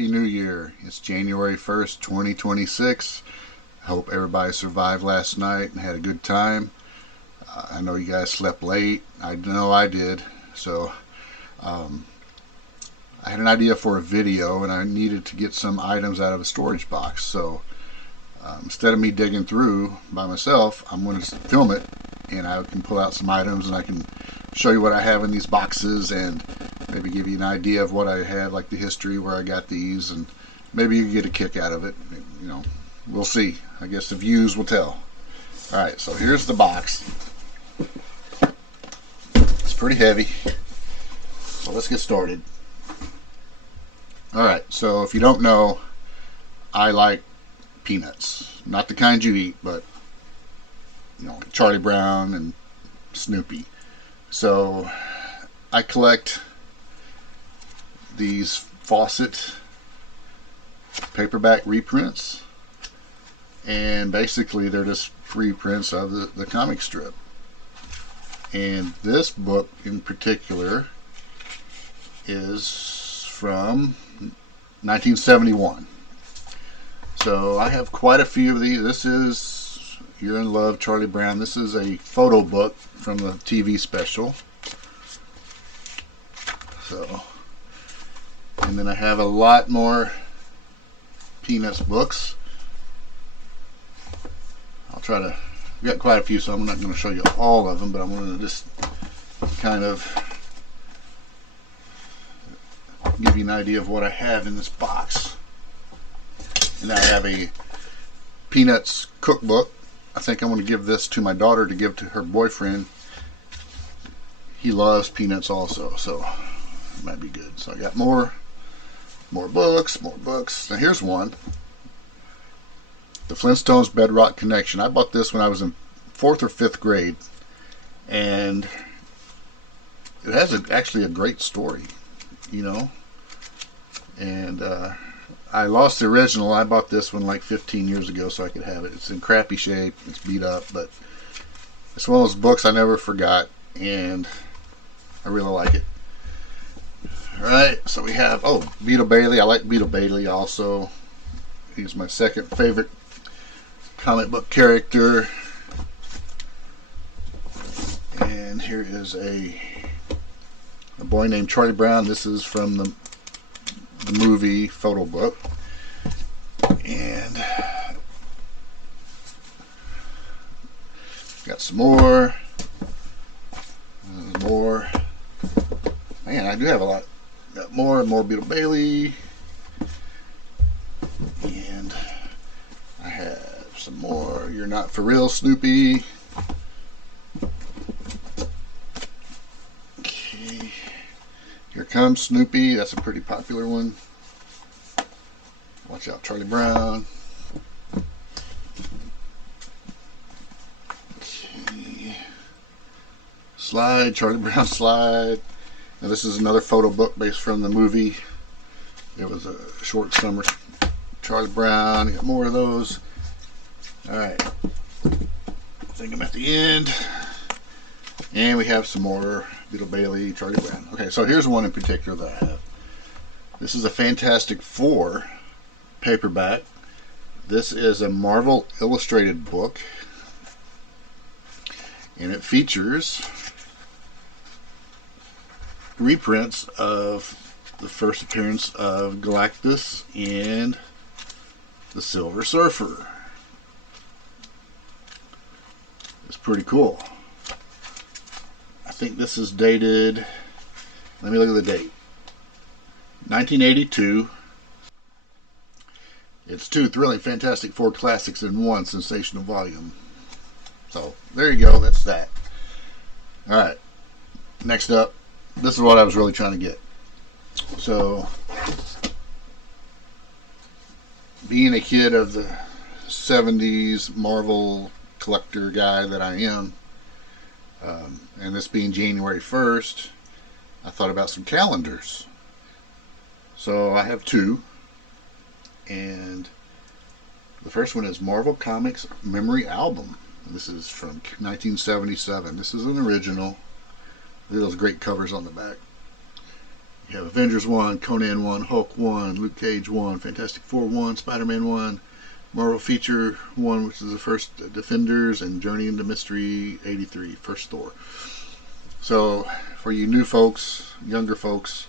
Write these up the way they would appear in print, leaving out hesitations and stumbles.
Happy New Year. It's January 1st, 2026. I hope everybody survived last night and had a good time. I know you guys slept late. I know I did. So I had an idea for a video and I needed to get some items out of a storage box. So instead of me digging through by myself, I'm going to film it and I can pull out some items and I can show you what I have in these boxes and maybe give you an idea of what I have, like the history, where I got these, and maybe you can get a kick out of it. You know, we'll see. I guess the views will tell. Alright, so here's the box. It's pretty heavy. So let's get started. Alright, so if you don't know, I like peanuts. Not the kind you eat, but you know, Charlie Brown and Snoopy. So I collect these Fawcett paperback reprints, and basically they're just reprints of the comic strip. And this book in particular is from 1971. So I have quite a few of these. This is You're in Love, Charlie Brown. This is a photo book from the TV special. So, and then I have a lot more Peanuts books. I'll try to, I've got quite a few, so I'm not going to show you all of them, but I'm going to just kind of give you an idea of what I have in this box. And I have a Peanuts cookbook. I think I'm going to give this to my daughter to give to her boyfriend. He loves Peanuts also, so it might be good. So I got more books. Now here's one. The Flintstones Bedrock Connection. I bought this when I was in 4th or 5th grade, and it has actually a great story, you know. And I lost the original. I bought this one like 15 years ago so I could have it. It's in crappy shape. It's beat up, but it's one of those books I never forgot, and I really like it. Alright, so we have, Beetle Bailey. I like Beetle Bailey also. He's my second favorite comic book character. And here is a boy named Charlie Brown. This is from the movie photo book. And got some more. Man, I do have a lot. Got more and more Beetle Bailey. And I have some more You're Not For Real Snoopy. Okay. Here Comes Snoopy. That's a pretty popular one. Watch out, Charlie Brown. Okay. Slide, Charlie Brown Slide. Now this is another photo book based from the movie. It was a short summer. Charlie Brown. You got more of those. Alright. I think I'm at the end. And we have some more Beetle Bailey, Charlie Brown. Okay, so here's one in particular that I have. This is a Fantastic Four paperback. This is a Marvel Illustrated book. And it features reprints of the first appearance of Galactus and the Silver Surfer. It's pretty cool. I think this is dated, let me look at the date, 1982. It's 2 thrilling Fantastic Four classics in one sensational volume. So there you go, that's that. Alright, next up, this is what I was really trying to get. So, being a kid of the 70s Marvel collector guy that I am, and this being January 1st, I thought about some calendars. So I have 2, and the first one is Marvel Comics Memory Album. This is from 1977. This is an original. Look at those great covers on the back. You have Avengers 1, Conan 1, Hulk 1, Luke Cage 1, Fantastic Four 1, Spider-Man 1, Marvel Feature 1, which is the first Defenders, and Journey into Mystery 83, first Thor. So, for you new folks, younger folks,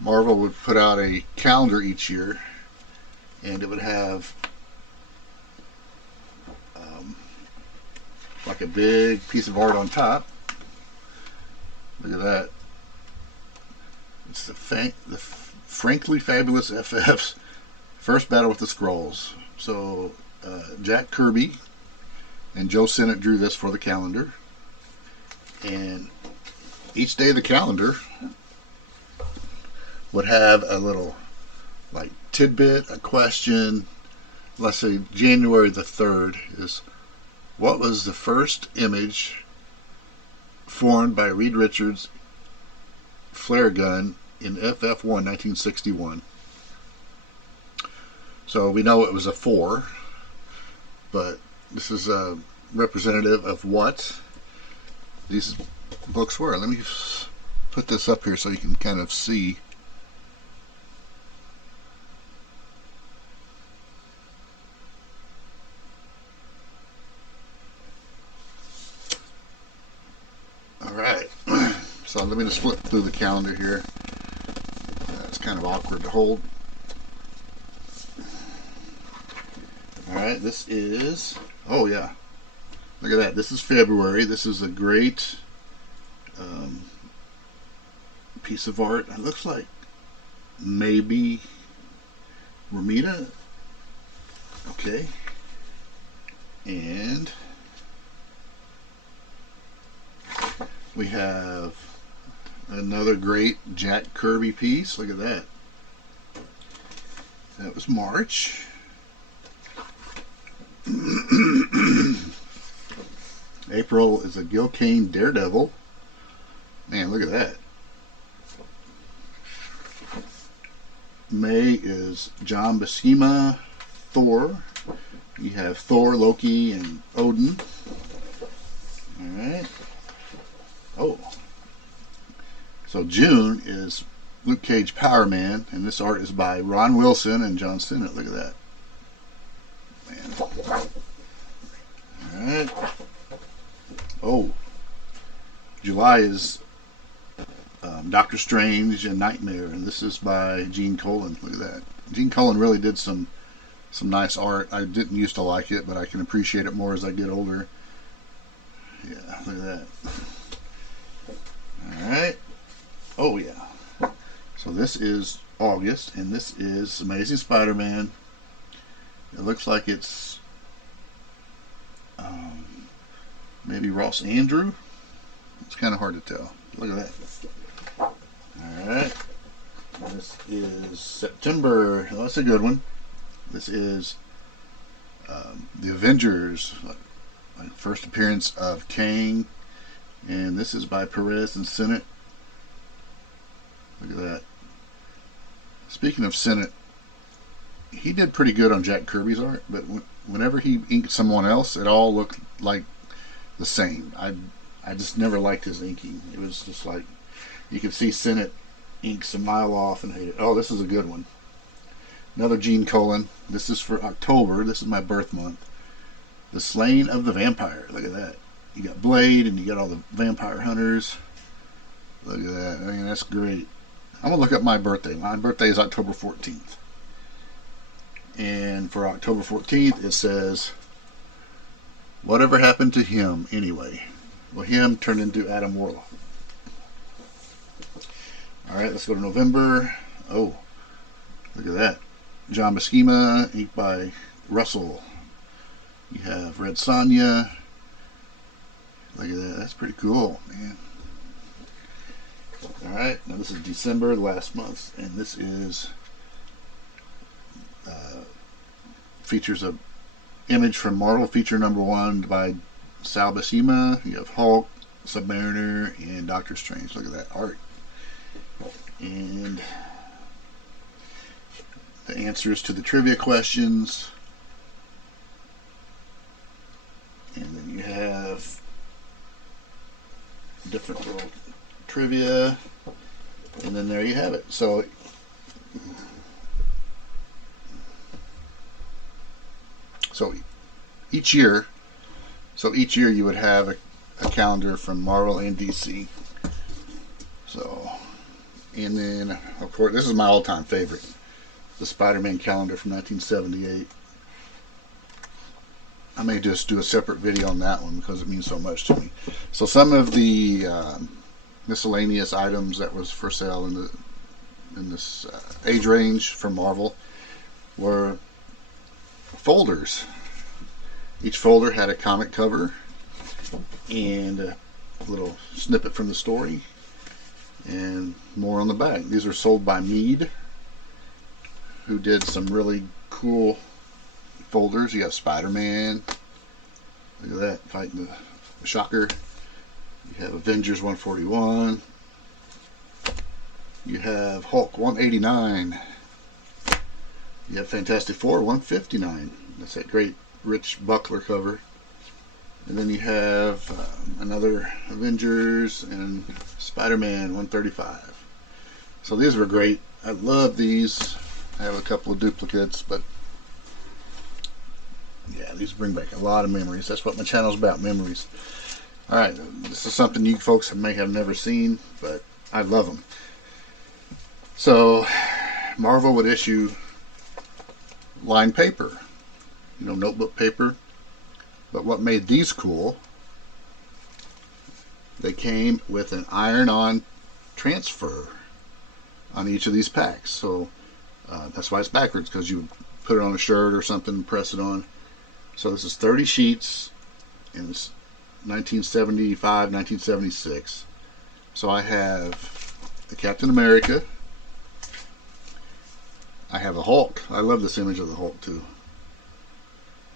Marvel would put out a calendar each year, and it would have like a big piece of art on top. Look at that. It's the Frankly Fabulous FF's first battle with the Skrulls. So Jack Kirby and Joe Sinnott drew this for the calendar. And each day of the calendar would have a little like tidbit, a question. Let's say January the 3rd is, what was the first image formed by Reed Richards' flare gun in FF1 1961? So we know it was a 4, but this is a representative of what these books were. Let me put this up here so you can kind of see. Alright, so let me just flip through the calendar here. It's kind of awkward to hold. Alright, this is, oh yeah, look at that. This is February. This is a great piece of art. It looks like maybe Romita. Okay. And we have another great Jack Kirby piece. Look at that. That was March. April is a Gil Kane Daredevil. Man, look at that. May is John Buscema Thor. You have Thor, Loki, and Odin. Alright. Oh. So June is Luke Cage Power Man, and this art is by Ron Wilson and John Sinnott. Look at that. Man. Alright. Oh. July is Doctor Strange and Nightmare, and this is by Gene Colan. Look at that. Gene Colan really did some nice art. I didn't used to like it, but I can appreciate it more as I get older. Yeah, look at that. Alright. Oh, yeah. So this is August, and this is Amazing Spider-Man. It looks like it's maybe Ross Andrew. It's kind of hard to tell. Look at that. Alright. This is September. Oh, that's a good one. This is the Avengers. First appearance of Kang. And this is by Perez and Sinnott. Look at that. Speaking of Sinnott, he did pretty good on Jack Kirby's art, but whenever he inked someone else, it all looked like the same. I just never liked his inking. It was just like, you could see Sinnott inks a mile off and hate it. Oh, this is a good one. Another Gene Colan. This is for October. This is my birth month. The Slaying of the Vampire. Look at that. You got Blade and you got all the vampire hunters. Look at that. I mean, that's great. I'm going to look up my birthday. My birthday is October 14th. And for October 14th, it says, whatever happened to him anyway? Well, him turned into Adam Warlock. Alright, let's go to November. Oh, look at that. John Buscema, inked by Russell. You have Red Sonja. Look at that. That's pretty cool, man. Alright, now this is December, last month, and this is features a image from Marvel Feature number 1 by Sal Buscema. You have Hulk, Submariner, and Doctor Strange. Look at that art. And the answers to the trivia questions. And then you have different little trivia. And then there you have it. So each year, you would have a calendar from Marvel and DC. So, and then of course this is my all-time favorite, the Spider-Man calendar from 1978. I may just do a separate video on that one because it means so much to me. So some of the miscellaneous items that was for sale in this age range from Marvel were folders. Each folder had a comic cover and a little snippet from the story and more on the back. These are sold by Mead, who did some really cool folders. You have Spider-Man, look at that, fighting the Shocker. You have Avengers 141. You have Hulk 189. You have Fantastic Four 159. That's that great rich buckler cover. And then you have another Avengers and Spider-Man 135. So these were great. I love these. I have a couple of duplicates, but yeah, these bring back a lot of memories. That's what my channel's about, memories. Alright, this is something you folks may have never seen, but I love them. So, Marvel would issue lined paper, notebook paper. But what made these cool, they came with an iron-on transfer on each of these packs. So that's why it's backwards, because you would put it on a shirt or something and press it on. So this is 30 sheets, and it's 1975, 1976. So I have the Captain America. I have the Hulk. I love this image of the Hulk too.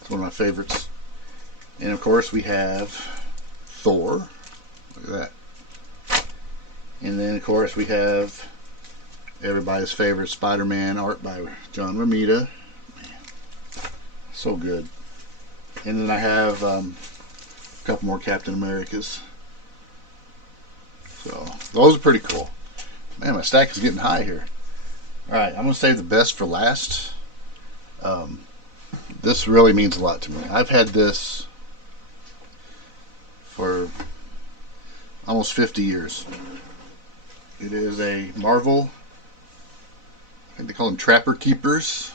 It's one of my favorites. And of course we have Thor. Look at that. And then of course we have everybody's favorite Spider-Man art by John Romita. Man, so good. And then I have a couple more Captain Americas. So those are pretty cool. Man, my stack is getting high here. Alright, I'm going to save the best for last. This really means a lot to me. I've had this for almost 50 years. It is a Marvel, I think they call them Trapper Keepers,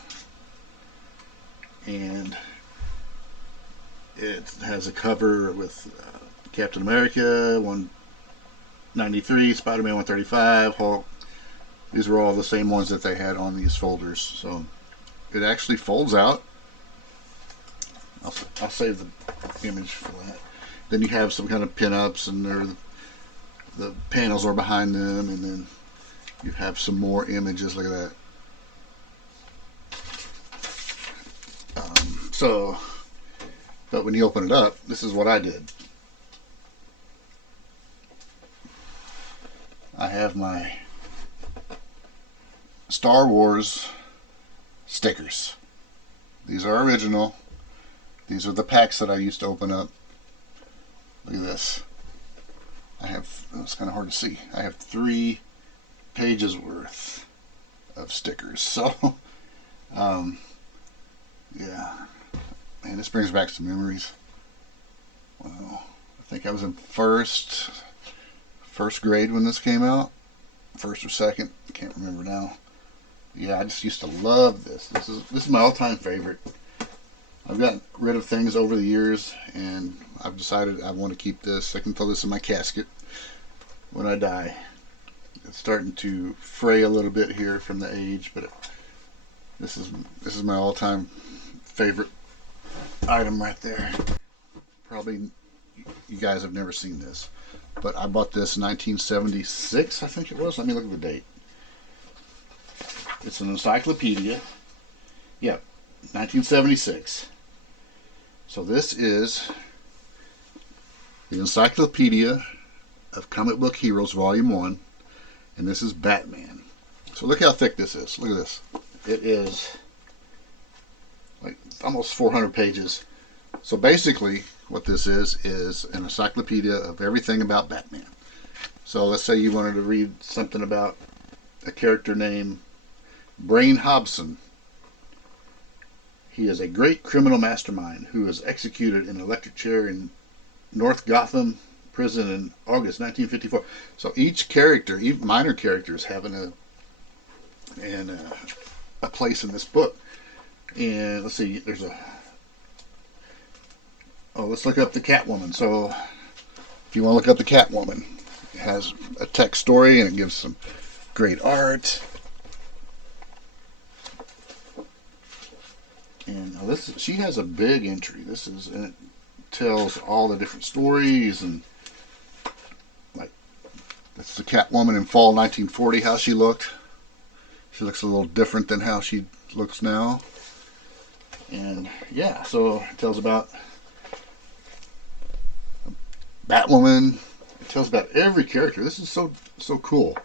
and it has a cover with Captain America 193, Spider-Man 135, Hulk. These were all the same ones that they had on these folders. So it actually folds out. I'll save the image for that. Then you have some kind of pin-ups, and the panels are behind them, and then you have some more images. Look at that. But when you open it up, this is what I did. I have my Star Wars stickers. These are original. These are the packs that I used to open up. Look at this. It's kind of hard to see. I have 3 pages worth of stickers. So, yeah. Man, this brings back some memories. Wow. I think I was in first grade when this came out. First or second. I can't remember now. Yeah, I just used to love this. This is my all-time favorite. I've gotten rid of things over the years, and I've decided I want to keep this. I can throw this in my casket when I die. It's starting to fray a little bit here from the age, but this is my all-time favorite item right there. Probably you guys have never seen this, but I bought this in 1976, I think it was. Let me look at the date. It's an encyclopedia. Yep, 1976. So this is the Encyclopedia of Comic Book Heroes, Volume 1, and this is Batman. So look how thick this is. Look at this. It is like almost 400 pages. So basically what this is an encyclopedia of everything about Batman. So let's say you wanted to read something about a character named Brain Hobson. He is a great criminal mastermind who was executed in an electric chair in North Gotham prison in August 1954. So each character, even minor characters, having a place in this book. And let's see, let's look up the Catwoman. So if you want to look up the Catwoman, it has a text story and it gives some great art. And she has a big entry. And it tells all the different stories, and like that's the Catwoman in fall 1940, how she looked. She looks a little different than how she looks now. And yeah, so it tells about Batwoman. It tells about every character. This is so cool.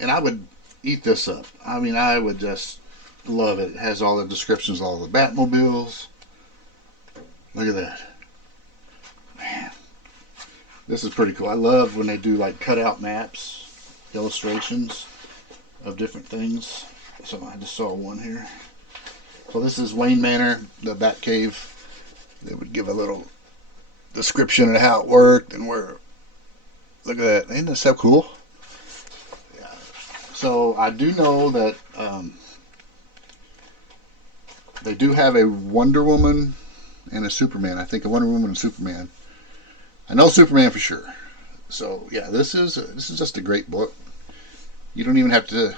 And I would eat this up. I mean, I would just love it. It has all the descriptions of all the Batmobiles. Look at that. Man, this is pretty cool. I love when they do like cutout maps, illustrations of different things. So I just saw one here. So this is Wayne Manor, the Batcave. They would give a little description of how it worked and where. Look at that. Ain't that so cool? Yeah. So I do know that they do have a Wonder Woman and a Superman. I think a Wonder Woman and Superman. I know Superman for sure. So yeah, this is just a great book. You don't even have to,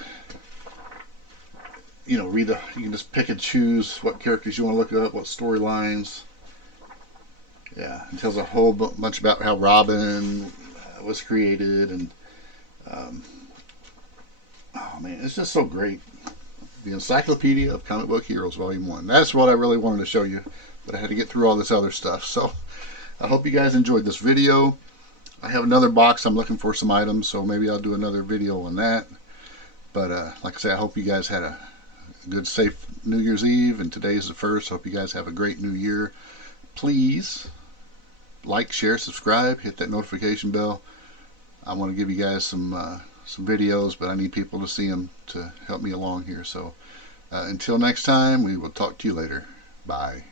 read you can just pick and choose what characters you want to look up, what storylines. Yeah, it tells a whole bunch about how Robin was created, and oh man, it's just so great. The Encyclopedia of Comic Book Heroes, Volume 1. That's what I really wanted to show you, but I had to get through all this other stuff. So I hope you guys enjoyed this video. I have another box. I'm looking for some items, so maybe I'll do another video on that. But like I say, I hope you guys had a good, safe New Year's Eve, and today's the 1st. Hope you guys have a great new year. Please like, share, subscribe, hit that notification bell. I want to give you guys some videos, but I need people to see them to help me along here. So until next time, we will talk to you later. Bye.